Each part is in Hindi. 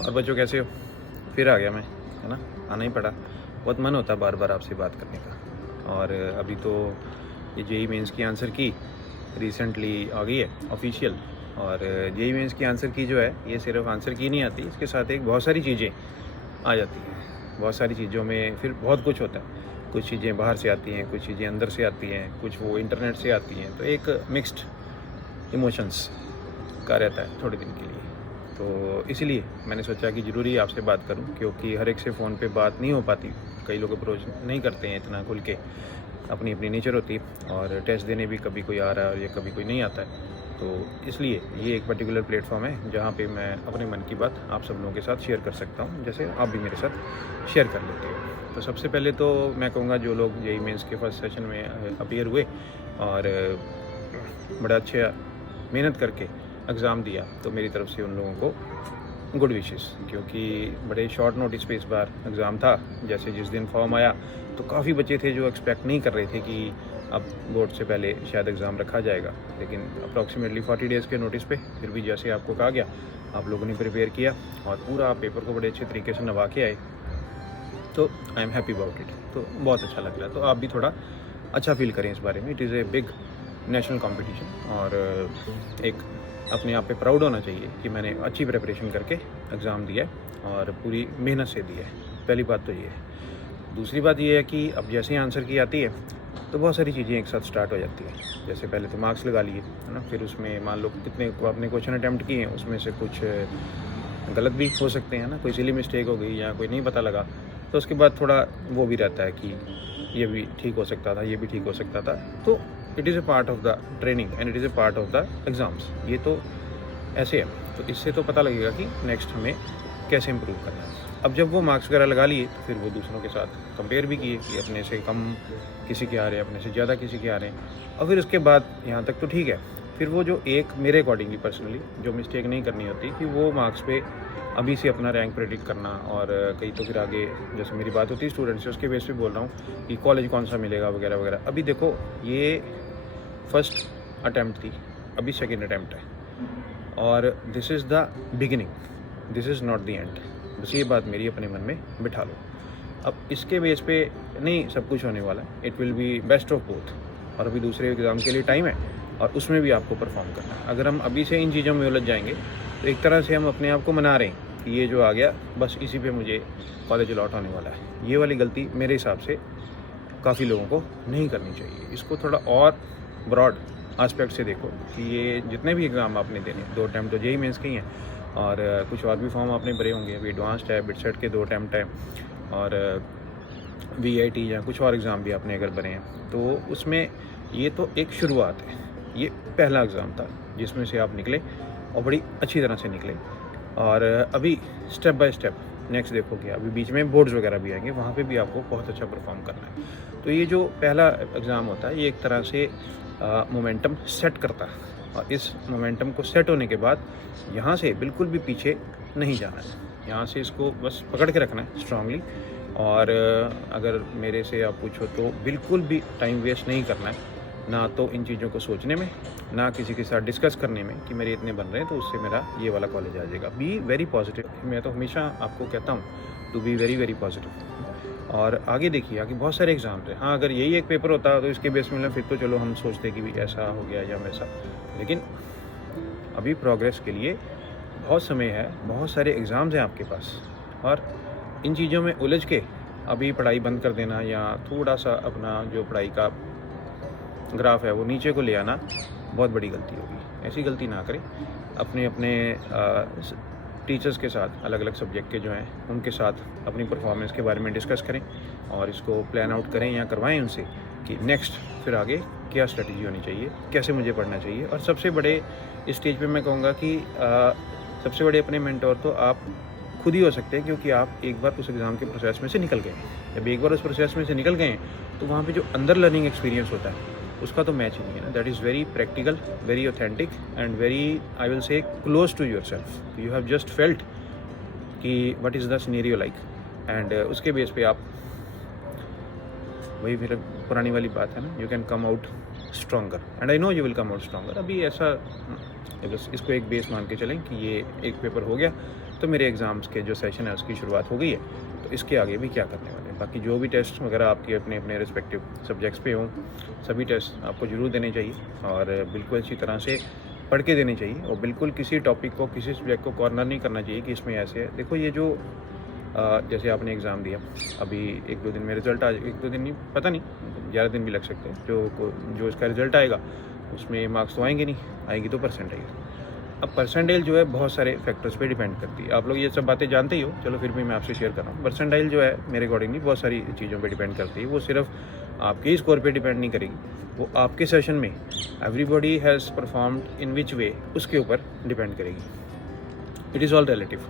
और बच्चों कैसे हो? फिर आ गया मैं, है ना, आना ही पड़ा। बहुत मन होता है बार बार आपसे बात करने का। और अभी तो ये जेई मेंस की आंसर की रिसेंटली आ गई है ऑफिशियल। और जेई मेंस की आंसर की जो है, ये सिर्फ आंसर की नहीं आती, इसके साथ एक बहुत सारी चीज़ें आ जाती हैं। बहुत सारी चीज़ों में फिर बहुत कुछ होता है। कुछ चीज़ें बाहर से आती हैं, कुछ चीज़ें अंदर से आती हैं, कुछ वो इंटरनेट से आती हैं। तो एक मिक्स्ड इमोशंस का रहता है थोड़े दिन के लिए। तो इसीलिए मैंने सोचा कि ज़रूरी आपसे बात करूं, क्योंकि हर एक से फ़ोन पे बात नहीं हो पाती। कई लोग अप्रोच नहीं करते हैं इतना खुल के, अपनी अपनी नेचर होती है। और टेस्ट देने भी कभी कोई आ रहा है या कभी कोई नहीं आता है। तो इसलिए ये एक पर्टिकुलर प्लेटफॉर्म है जहाँ पे मैं अपने मन की बात आप सब लोगों के साथ शेयर कर सकता हूँ, जैसे आप भी मेरे साथ शेयर कर लेते हो। तो सबसे पहले तो मैं कहूँगा, जो लोग जेईई मेंस के फर्स्ट सेशन में अपीयर हुए और बड़ा अच्छा मेहनत करके एग्ज़ाम दिया, तो मेरी तरफ से उन लोगों को गुड विशेस। क्योंकि बड़े शॉर्ट नोटिस पे इस बार एग्ज़ाम था। जैसे जिस दिन फॉर्म आया तो काफ़ी बच्चे थे जो एक्सपेक्ट नहीं कर रहे थे कि अब बोर्ड से पहले शायद एग्ज़ाम रखा जाएगा। लेकिन अप्रॉक्सीमेटली 40 डेज़ के नोटिस पे फिर भी जैसे आपको कहा गया, आप लोगों ने प्रिपेयर किया और पूरा पेपर को बड़े अच्छे तरीके से निभा के आए। तो I am happy about it. तो बहुत अच्छा लग रहा है। तो आप भी थोड़ा अच्छा फील करें इस बारे में। It is a big national competition और एक अपने आप पे प्राउड होना चाहिए कि मैंने अच्छी प्रिपरेशन करके एग्ज़ाम दिया है और पूरी मेहनत से दिया है। पहली बात तो ये है। दूसरी बात ये है कि अब जैसे ही आंसर की आती है तो बहुत सारी चीज़ें एक साथ स्टार्ट हो जाती हैं। जैसे पहले तो मार्क्स लगा लिए, है ना, फिर उसमें मान लो कितने को आपने क्वेश्चन अटैम्प्ट किए हैं, उसमें से कुछ गलत भी हो सकते हैं ना, कोई सिली मिस्टेक हो गई या कोई नहीं पता लगा। तो उसके बाद थोड़ा वो भी रहता है कि ये भी ठीक हो सकता था, ये भी ठीक हो सकता था। तो it is a part of the training and it is a part of the exams. ये तो ऐसे है। तो इससे तो पता लगेगा कि नेक्स्ट हमें कैसे इम्प्रूव करना है। अब जब वो मार्क्स वगैरह लगा लिए तो फिर वो दूसरों के साथ कंपेयर भी किए कि अपने से कम किसी के आ रहे हैं, अपने से ज़्यादा किसी के आ रहे हैं। और फिर उसके बाद यहाँ तक तो ठीक है। फिर वो जो एक मेरे अकॉर्डिंगली पर्सनली जो मिस्टेक नहीं करनी होती कि वो मार्क्स पे अभी से अपना रैंक प्रेडिक्ट करना। और कहीं तो फिर आगे जैसे मेरी बात होती है स्टूडेंट से, उसके बेस पे बोल रहा हूँ कि कॉलेज कौन सा मिलेगा वगैरह वगैरह। अभी देखो, ये फर्स्ट अटैम्प्ट थी, अभी सेकेंड अटैम्प्ट है और this is the beginning, this is not the end. बस ये बात मेरी अपने मन में बिठा लो। अब इसके बेस पे नहीं सब कुछ होने वाला है। It will be best of both. और अभी दूसरे एग्ज़ाम के लिए टाइम है और उसमें भी आपको परफॉर्म करना है। अगर हम अभी से इन चीज़ों में उलझ जाएंगे तो एक तरह से हम अपने आप को मना रहे हैं कि ये जो आ गया बस इसी पे मुझे कॉलेज अलॉट होने वाला है। ये वाली गलती मेरे हिसाब से काफ़ी लोगों को नहीं करनी चाहिए। इसको थोड़ा और ब्रॉड आस्पेक्ट से देखो कि ये जितने भी एग्ज़ाम आपने देने, 2 अटैम्प्ट तो जेईई मेंस के ही हैं और कुछ और भी फॉर्म आपने भरे होंगे। अभी एडवांस्ड है, बिटसेट के 2 अटैम्प्ट हैं और वीआईटी या कुछ और एग्ज़ाम भी आपने अगर भरे हैं तो उसमें ये तो एक शुरुआत है। ये पहला एग्ज़ाम था जिसमें से आप निकले और बड़ी अच्छी तरह से निकले। और अभी स्टेप बाय स्टेप नेक्स्ट देखोगे, अभी बीच में बोर्ड्स वगैरह भी आएंगे, वहाँ पे भी आपको बहुत अच्छा परफॉर्म करना है। तो ये जो पहला एग्ज़ाम होता है ये एक तरह से मोमेंटम सेट करता है। और इस मोमेंटम को सेट होने के बाद यहाँ से बिल्कुल भी पीछे नहीं जाना है। यहाँ से इसको बस पकड़ के रखना है स्ट्रांगली। और अगर मेरे से आप पूछो तो बिल्कुल भी टाइम वेस्ट नहीं करना है, ना तो इन चीज़ों को सोचने में, ना किसी के साथ डिस्कस करने में कि मेरे इतने बन रहे हैं तो उससे मेरा ये वाला कॉलेज आ जाएगा। Be very positive. मैं तो हमेशा आपको कहता हूँ to be very very positive. और आगे देखिए, आगे बहुत सारे एग्ज़ाम्स हैं। हाँ, अगर यही एक पेपर होता तो इसके बेस में फिर तो चलो हम सोचते कि भी ऐसा हो गया या वैसा। लेकिन अभी प्रोग्रेस के लिए बहुत समय है, बहुत सारे एग्ज़ाम्स हैं आपके पास। और इन चीज़ों में उलझ के अभी पढ़ाई बंद कर देना या थोड़ा सा अपना जो पढ़ाई का ग्राफ है वो नीचे को ले आना बहुत बड़ी गलती होगी। ऐसी गलती ना करें। अपने अपने टीचर्स के साथ, अलग अलग सब्जेक्ट के जो हैं उनके साथ अपनी परफॉर्मेंस के बारे में डिस्कस करें और इसको प्लान आउट करें या करवाएं उनसे कि नेक्स्ट फिर आगे क्या स्ट्रेटजी होनी चाहिए, कैसे मुझे पढ़ना चाहिए। और सबसे बड़े इस स्टेज पे मैं कहूँगा कि सबसे बड़े अपने मेंटोर तो आप खुद ही हो सकते हैं, क्योंकि आप एक बार उस एग्ज़ाम के प्रोसेस में से निकल गए हैं। जब एक बार उस प्रोसेस में से निकल गए हैं तो वहाँ पे जो अंदर लर्निंग एक्सपीरियंस होता है उसका तो मैच ही नहीं है ना। That is very practical, very authentic and very, I will say, close to yourself. You have just felt कि what is the scenario like and उसके बेस पे आप, वही फिर पुरानी वाली बात है ना, you can come out stronger and I know you will come out stronger. अभी ऐसा बस इसको एक बेस मान के चलें कि ये एक पेपर हो गया तो मेरे एग्ज़ाम्स के जो सेशन है उसकी शुरुआत हो गई है, तो इसके आगे भी क्या करने वाले हैं। बाकी जो भी टेस्ट वगैरह आपके अपने अपने रिस्पेक्टिव सब्जेक्ट्स पे हों, सभी टेस्ट आपको ज़रूर देने चाहिए और बिल्कुल अच्छी तरह से पढ़ के देने चाहिए और बिल्कुल किसी टॉपिक को, किसी सब्जेक्ट को कॉर्नर नहीं करना चाहिए कि इसमें ऐसे है। देखो ये जो जैसे आपने एग्ज़ाम दिया, अभी 1-2 दिन में रिज़ल्ट आ, 1-2 दिन नहीं, पता नहीं 11 दिन भी लग सकते हैं, जो इसका रिज़ल्ट आएगा उसमें मार्क्स तो आएंगे नहीं, आएगी तो परसेंटेज। अब परसेंटाइल जो है बहुत सारे फैक्टर्स पे डिपेंड करती है, आप लोग ये सब बातें जानते ही हो, चलो फिर भी मैं आपसे शेयर कर रहा हूँ। परसेंटाइल जो है मेरे अकॉर्डिंगली बहुत सारी चीज़ों पे डिपेंड करती है, वो सिर्फ आपके ही स्कोर पे डिपेंड नहीं करेगी, वो आपके सेशन में एवरीबॉडी हैज़ परफॉर्म्ड इन विच वे, उसके ऊपर डिपेंड करेगी। It is all relative.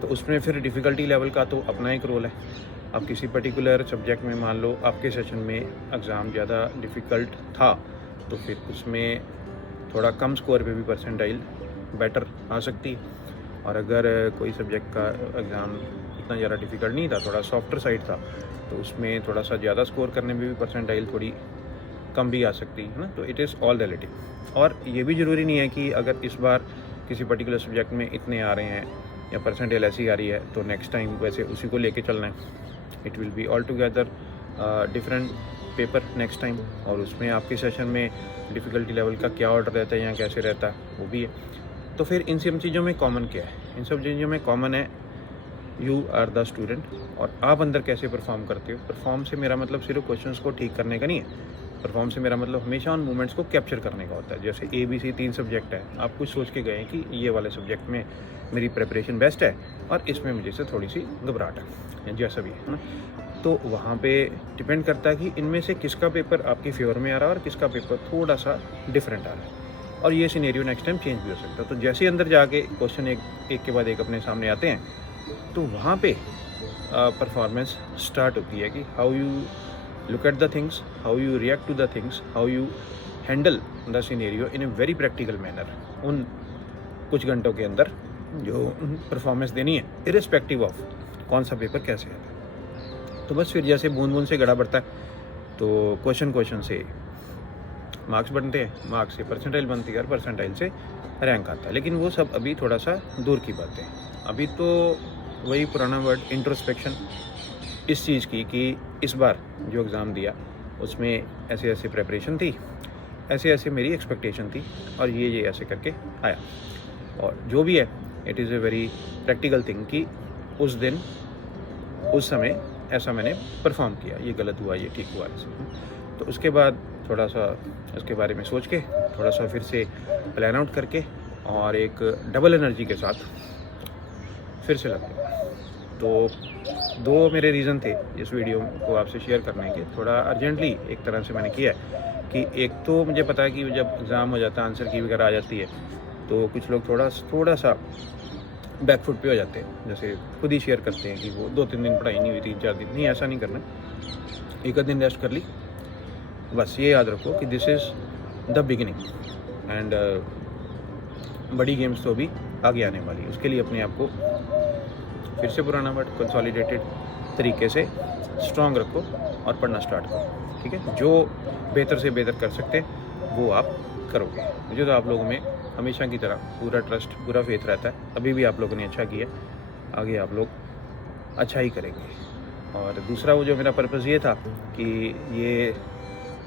तो उसमें फिर डिफ़िकल्टी लेवल का तो अपना एक रोल है। अब किसी पर्टिकुलर सब्जेक्ट में मान लो आपके सेशन में एग्ज़ाम ज़्यादा डिफ़िकल्ट था, तो फिर उसमें थोड़ा कम स्कोर पे भी परसेंटाइल बेटर आ सकती है। और अगर कोई सब्जेक्ट का एग्ज़ाम इतना ज़्यादा डिफ़िकल्ट नहीं था, थोड़ा सॉफ्टर साइड था, तो उसमें थोड़ा सा ज़्यादा स्कोर करने में भी परसेंटाइल थोड़ी कम भी आ सकती है ना। तो इट इज़ ऑल रिलेटिव। और ये भी ज़रूरी नहीं है कि अगर इस बार किसी पर्टिकुलर सब्जेक्ट में इतने आ रहे हैं या परसेंटेज ऐसी आ रही है तो नेक्स्ट टाइम वैसे उसी को लेके चलना है। It will be all together different paper next time, और उसमें आपके सेशन में डिफ़िकल्टी लेवल का क्या ऑर्डर रहता है या कैसे रहता है वो भी है। तो फिर इन सब चीज़ों में कॉमन क्या है? इन सब चीज़ों में कॉमन है यू आर द स्टूडेंट, और आप अंदर कैसे परफॉर्म करते हो। परफॉर्म से मेरा मतलब सिर्फ क्वेश्चंस को ठीक करने का नहीं है, परफॉर्म से मेरा मतलब हमेशा उन मूवमेंट्स को कैप्चर करने का होता है। जैसे ABC 3 सब्जेक्ट है, आप कुछ सोच के गए हैं कि ये वाले सब्जेक्ट में मेरी प्रिपरेशन बेस्ट है और इसमें मुझे से थोड़ी सी घबराहट है, जैसा भी है ना। तो वहाँ पे डिपेंड करता है कि इनमें से किसका पेपर आपकी फेवर में आ रहा है और किसका पेपर थोड़ा सा डिफरेंट आ रहा है, और ये सिनेरियो नेक्स्ट टाइम चेंज भी हो सकता है। तो जैसे अंदर जाके क्वेश्चन एक के बाद एक अपने सामने आते हैं, तो वहाँ पे परफॉर्मेंस स्टार्ट होती है कि how you look at the things, how you react to the things, how you handle the scenario in a very practical manner। उन कुछ घंटों के अंदर जो परफॉर्मेंस देनी है, इरिस्पेक्टिव ऑफ कौन सा पेपर कैसे है। तो बस फिर जैसे बूंद बूंद से घड़ा बढ़ता है, तो क्वेश्चन से मार्क्स बनते हैं, मार्क्स से परसेंटाइल बनती है और परसेंटाइल से रैंक आता है। लेकिन वो सब अभी थोड़ा सा दूर की बात है। अभी तो वही पुराना वर्ड इंट्रोस्पेक्शन इस चीज़ की कि इस बार जो एग्ज़ाम दिया उसमें ऐसे ऐसे प्रिपरेशन थी, ऐसे ऐसे मेरी एक्सपेक्टेशन थी, और ये ऐसे करके आया। और जो भी है it is a very practical thing कि उस दिन उस समय ऐसा मैंने परफॉर्म किया, ये गलत हुआ, ये ठीक हुआ ऐसे। तो उसके बाद थोड़ा सा उसके बारे में सोच के थोड़ा सा फिर से प्लान आउट करके और एक डबल एनर्जी के साथ फिर से लग गया। तो 2 मेरे रीज़न थे इस वीडियो को आपसे शेयर करने के। थोड़ा अर्जेंटली एक तरह से मैंने किया है कि एक तो मुझे पता है कि जब एग्ज़ाम हो जाता है, आंसर की वगैरह आ जाती है, तो कुछ लोग थोड़ा सा बैकफुट पे हो जाते हैं। जैसे खुद ही शेयर करते हैं कि वो 2-3 दिन पढ़ाई नहीं हुई, 3-4 दिन नहीं, ऐसा नहीं करना। एक आध दिन रेस्ट कर ली, बस ये याद रखो कि this is the beginning and बड़ी गेम्स तो अभी आगे आने वाली है। उसके लिए अपने आप को फिर से पुराना वर्ड कंसोलिडेटेड तरीके से स्ट्रॉन्ग रखो और पढ़ना स्टार्ट करो, ठीक है। जो बेहतर से बेहतर कर सकते हैं वो आप करोगे। मुझे तो आप लोगों में हमेशा की तरह पूरा ट्रस्ट, पूरा फेथ रहता है। अभी भी आप लोगों ने अच्छा किया, आगे आप लोग अच्छा ही करेंगे। और दूसरा वो जो मेरा पर्पज़ ये था कि ये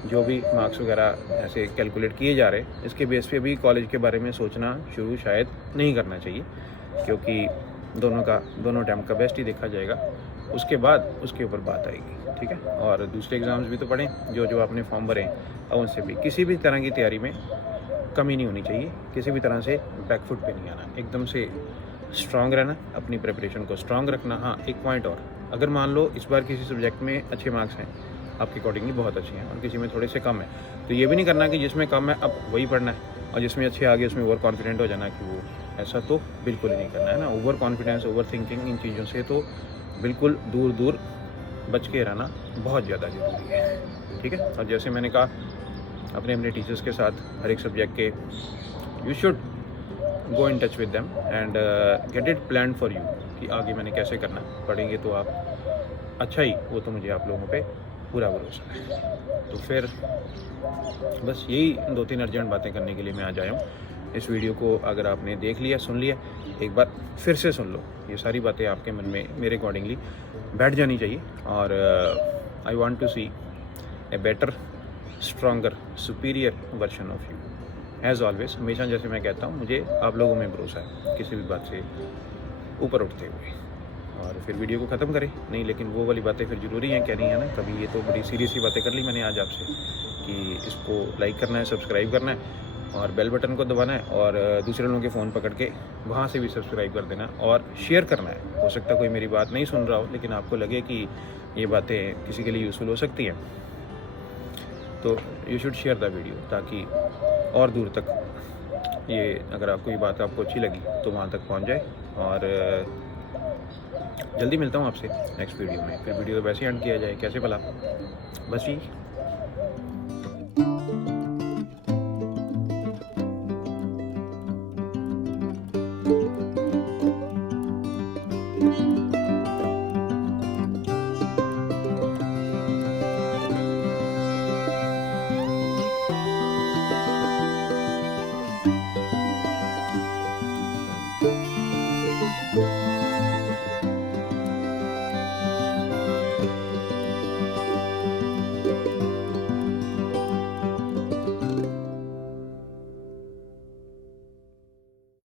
जो भी मार्क्स वगैरह ऐसे कैलकुलेट किए जा रहे हैं, इसके बेस पे भी कॉलेज के बारे में सोचना शुरू शायद नहीं करना चाहिए, क्योंकि दोनों टाइम का बेस्ट ही देखा जाएगा, उसके बाद उसके ऊपर बात आएगी, ठीक है। और दूसरे एग्ज़ाम्स भी तो पढ़ें, जो आपने फॉर्म भरे और उनसे भी किसी भी तरह की तैयारी में कमी नहीं होनी चाहिए, किसी भी तरह से बैकफुट पे नहीं आना, एकदम से स्ट्रांग रहना, अपनी प्रिपरेशन को स्ट्रांग रखना। हाँ, एक पॉइंट और, अगर मान लो इस बार किसी सब्जेक्ट में अच्छे मार्क्स हैं, आपके अकॉर्डिंगली बहुत अच्छे हैं, और किसी में थोड़े से कम है, तो ये भी नहीं करना कि जिसमें कम है अब वही पढ़ना है, और जिसमें अच्छे आगे उसमें ओवर कॉन्फिडेंट हो जाना कि वो, ऐसा तो बिल्कुल ही नहीं करना है ना। ओवर कॉन्फिडेंस, ओवर थिंकिंग, इन चीज़ों से तो बिल्कुल दूर बच के रहना बहुत ज़्यादा ज़रूरी है, ठीक है। और जैसे मैंने कहा, अपने टीचर्स के साथ हर एक सब्जेक्ट के you should go in touch with them and get it plan for you कि आगे मैंने कैसे करना है। पढ़ेंगे तो आप अच्छा ही, वो तो मुझे आप लोगों पे पूरा भरोसा है। तो फिर बस यही 2-3 अर्जेंट बातें करने के लिए मैं आज आया हूँ। इस वीडियो को अगर आपने देख लिया, सुन लिया, एक बार फिर से सुन लो। ये सारी बातें आपके मन में मेरे अकॉर्डिंगली बैठ जानी चाहिए। और I want to see a better, stronger, superior version of you as always. हमेशा जैसे मैं कहता हूँ, मुझे आप लोगों में भरोसा है किसी भी बात से ऊपर उठते हुए। और फिर वीडियो को ख़त्म करें नहीं, लेकिन वो वाली बातें फिर ज़रूरी हैं कहनी है ना। कभी ये तो बड़ी सीरियस सी बातें कर ली मैंने आज आपसे कि इसको लाइक करना है, सब्सक्राइब करना है और बेल बटन को दबाना है, और दूसरे लोगों के फ़ोन पकड़ के वहाँ से भी सब्सक्राइब कर देना और शेयर करना है। हो सकता है कोई मेरी बात नहीं सुन रहा हो, लेकिन आपको लगे कि ये बातें किसी के लिए यूज़फुल हो सकती हैं, तो you should share the video, ताकि और दूर तक ये, अगर आपको ये बात आपको अच्छी लगी तो वहाँ तक पहुँच जाए। और जल्दी मिलता हूँ आपसे नेक्स्ट वीडियो में। फिर वीडियो तो वैसे एंड किया जाए कैसे भला, बस जी।